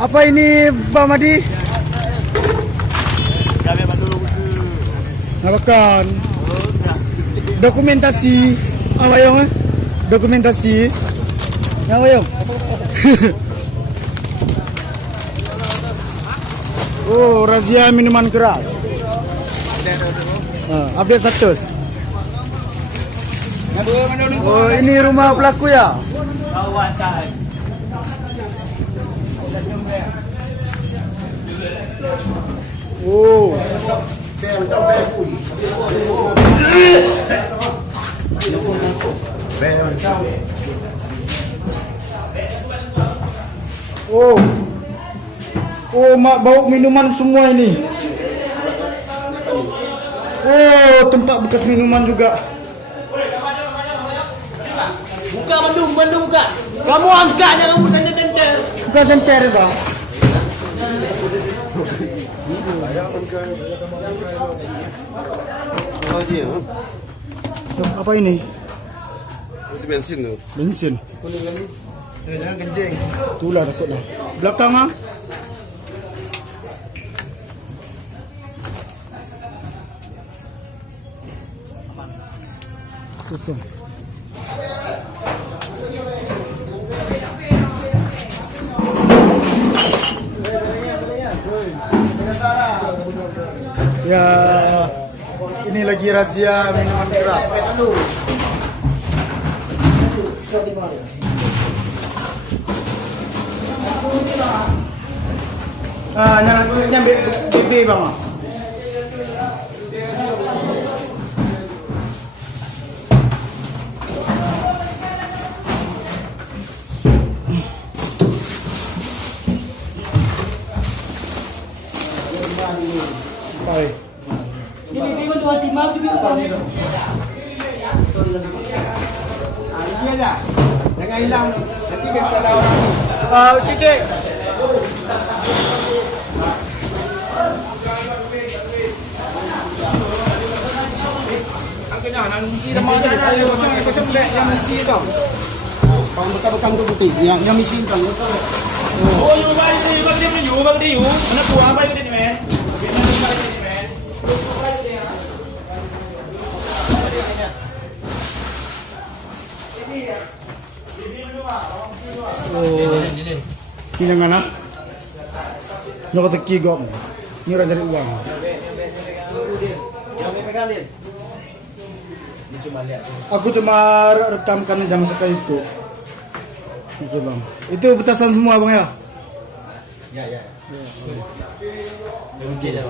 Apa ini Bang Madi? Nabakan. Dokumentasi. Apa yang? Dokumentasi. Apa yang? Oh, razia minuman keras. Update status. Oh, ini rumah pelaku ya? Oh. Oh. Oh, mak bau minuman semua ini. Oh, tempat bekas minuman juga. Buka bandu buka. Kamu angkatnya kamu center. Bukan center, Bang. Apa ini? Itu bensin tu. Bensin. Jangan kencing. Itulah takutlah. Belakang ah. Tutup. Ya, ini lagi razia minuman keras. Nyambil BB bang. Baik. Ini bingung tuan timah tu bingung tuan. Ini aja. Jangan hilang. Nanti kita ada orang. Cicik. Angkatnya nak misi sama ada. Kosong dek yang misi tu. Kau bekam tu putih. Yang misi tu. Oh, you buy it, bag dia, mana tu apa itu ni men? Vietnam tu buy ni men. Buy dia. Ini jangan ah. Nak kata kigok. Ni orang cari uang. Aku cuma rekamkan jam sekali itu. Itu bang. Itu petasan semua bang ya? Ya. Kunci dah.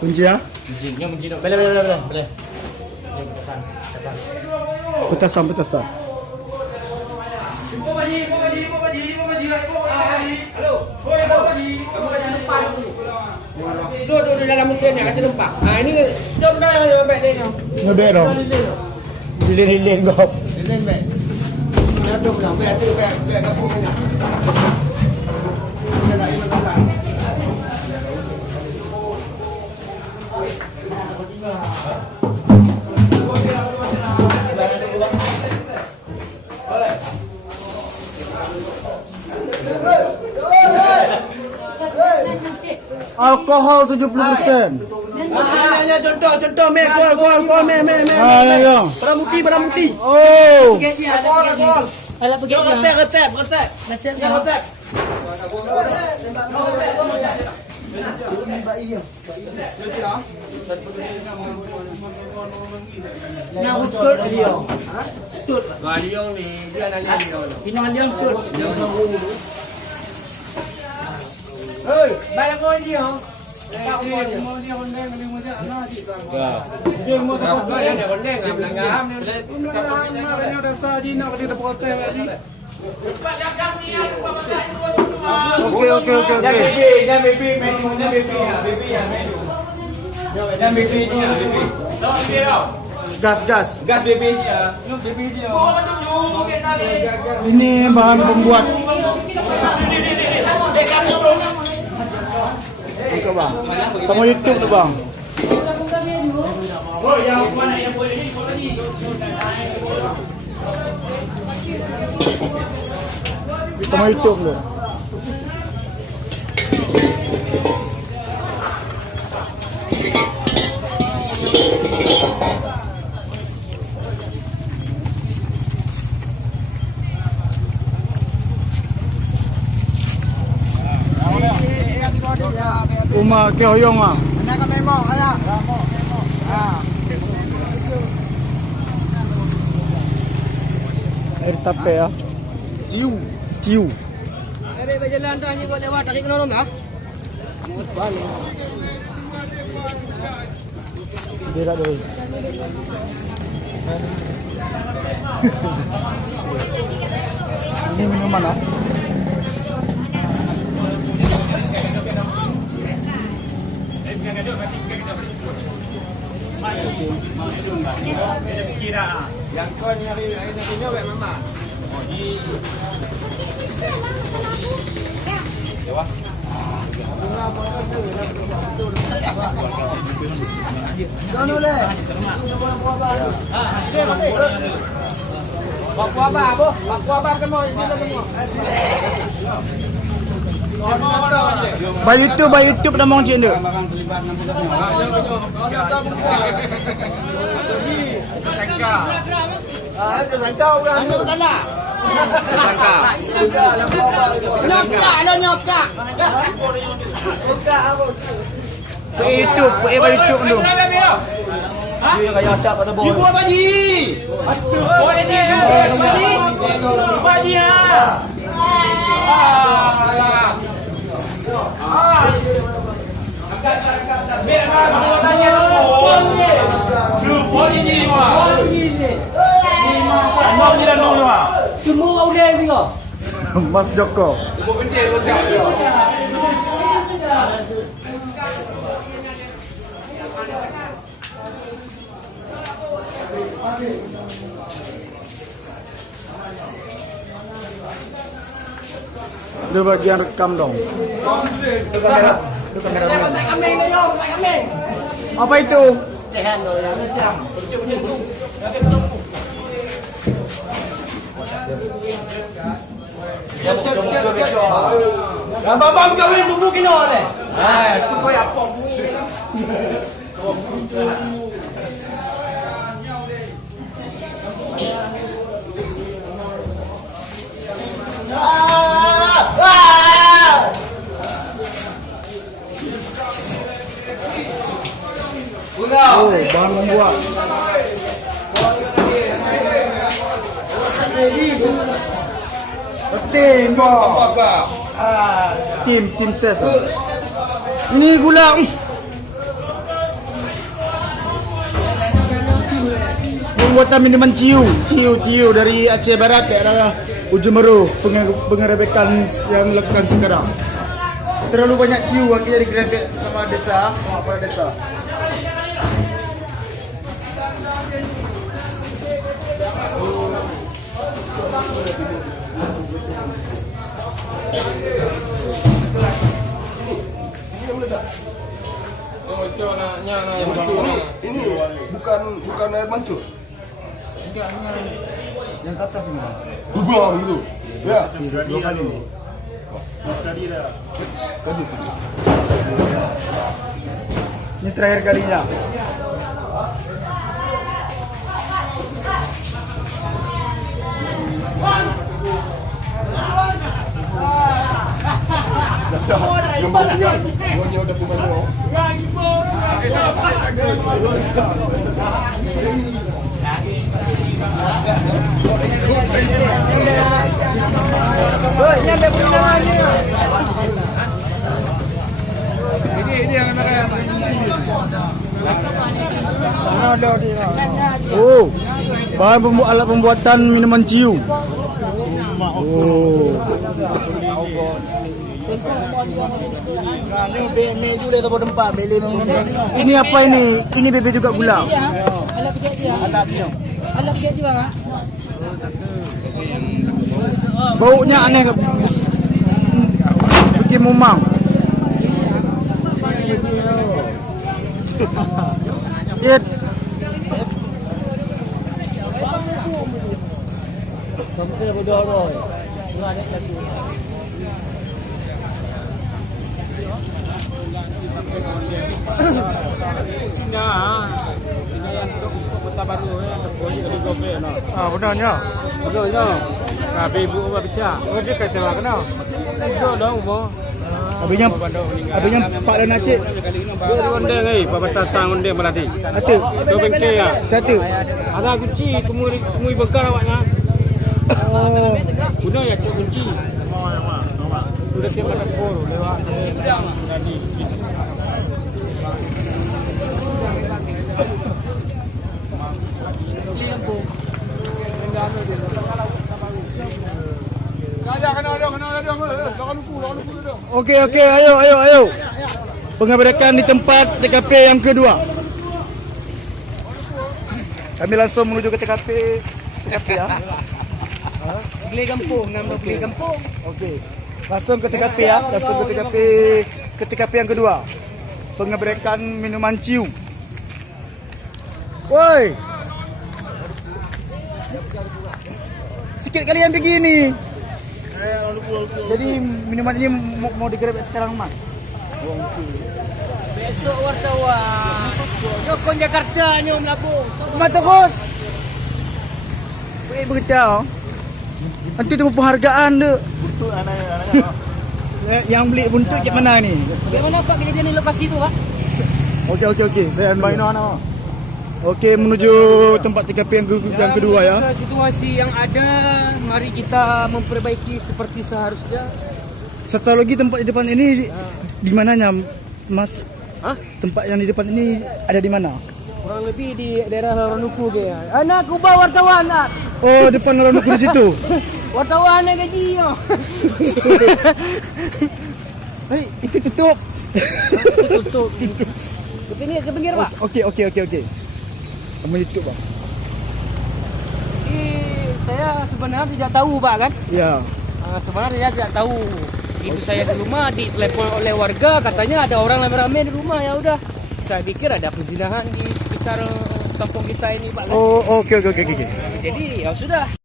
Kunci ya? Kuncinya kunci dah. Boleh. Yang petasan. Petasan. Halo. Kamu kat tempat dulu. Duduk di dalam mesin yang kat tempat. Ini jom dah ambil dia ni. Ngedek dong. Hilin kau. Hilin baik. Ada pulang, biar dapur punya. Kita nak ikut dalam. Alkohol 70%. Ya, contoh, mek, gol, mek. Ya. Beramuti. Oh. Gol. Alah pergi dia. Resep. Resep Ya, resep. Nak utut dia. Tut. Liang ni, dia nak liang. Ini liang tut. Hei, bayang kau dia. Okey. Dan baby menu dan baby ya. Dan baby ni ya, baby. Tahu dia tau. Gas. Gas baby dia. No baby dia. Oh, tu kita ni. Ini bahan pembuat. Buka bang. Tengok YouTube tu bang. Oh, yang mana yang boleh ni? Tengok YouTube tu. mah kehoyong ah. Anak ka memo, anak. Memo. Ah. Air tape ah. Ciu. Ada berjalan tu anjing kau lewat tarik kena orang ah. Berak dulu. Ini minuman ah. Yang kau nyari nyawek mama. Jangan le. Dia mati. Bak kuaba apa? Bak kuaba kan mau ini semua. By YouTube nama cik tu. Itu sangka orang ni betul tak? Nyoka. By YouTube tu. Dia kaya tak kata boy. Ibu apa ji? Oh ini. Apa dia? Biar aku tanya dulu. Boy ini mah. Mau tidak nong mah? Semua kau dia ni kau. Mas Joko. Dia bagian rekam dong. Apa itu? Bam kawin bubu kilo le. Kau apa ni? Oh, bahan membuat. Tim ses. Ini gula. Pembuatan minuman ciu dari Aceh Barat, daerah Ujung Meru, pengerebekan yang dilakukan sekarang. Terlalu banyak ciu akhirnya digerebek sama desa, kepala desa. Ini bukan air mancur. Yang atas ini. Dua gitu. Ya. Dua kali. Sekali dah. Tadi tu. Ini terakhir kalinya. Yang barunya, yang udah pemain. Oh, bahan alat pembuatan minuman ciu. Oh. Ini apa ini? Ini bebek juga gula. Baunya aneh. Bikin mumang. Lihat. Benarnya. Benarnya. Ibu apa pecah? Oh dia kata lah kenal. Itu dah umur. Abangnya Pak dan Aceh. Onde ngai, pabatasang onde melati. Kata. Do bengke ya. Kata. Ada kunci, kumui bekal awaknya. Oh. Guna ya cuk kunci. Sudah siap ada kor lewat. Tadi. Okey, ayo. Pengabrakan di tempat TKP yang kedua. Kami langsung menuju ke TKP ya. Beli kampung, nama beli kampung. Okey. Langsung ke TKP ya, langsung ke TKP yang kedua. Pengabrakan minuman ciu. Woi. Sikit kali yang begini. Jadi minuman ini mau digerebek sekarang, Mas. Besok wartawan. Jokon Jakarta nyom labung. Mata kos. Weh berita. Nanti tu penghargaan tu. Buntut anak. Yang beli buntut kat mana ni? Bagaimana Pak kejadian ni lepas itu, Pak? Okey. Saya main anak. Okey, menuju tempat TKP yang kedua ya. Situasi yang ada, mari kita memperbaiki seperti seharusnya. Satu lagi tempat di depan ini di mananya, Mas? Hah? Tempat yang di depan ini ada di mana? Kurang lebih di daerah Loronuku dia. Anak ubah wartawan nak. Oh, depan orang di situ. Wartawan yang gaji yo. Hei, itu tutup. Tutup. Betul ni ke pinggir, Pak? Okey. Kamu tutup, Bang. Saya sebenarnya tidak tahu, Pak, kan? Ya. Sebenarnya saya tidak tahu. Ibu saya di rumah ditelepon oleh warga, katanya ada orang rame-rame di rumah. Ya udah, saya pikir ada perzinahan di sekitar kampung kita ini, Pak. Oh, okey. Jadi ya sudah.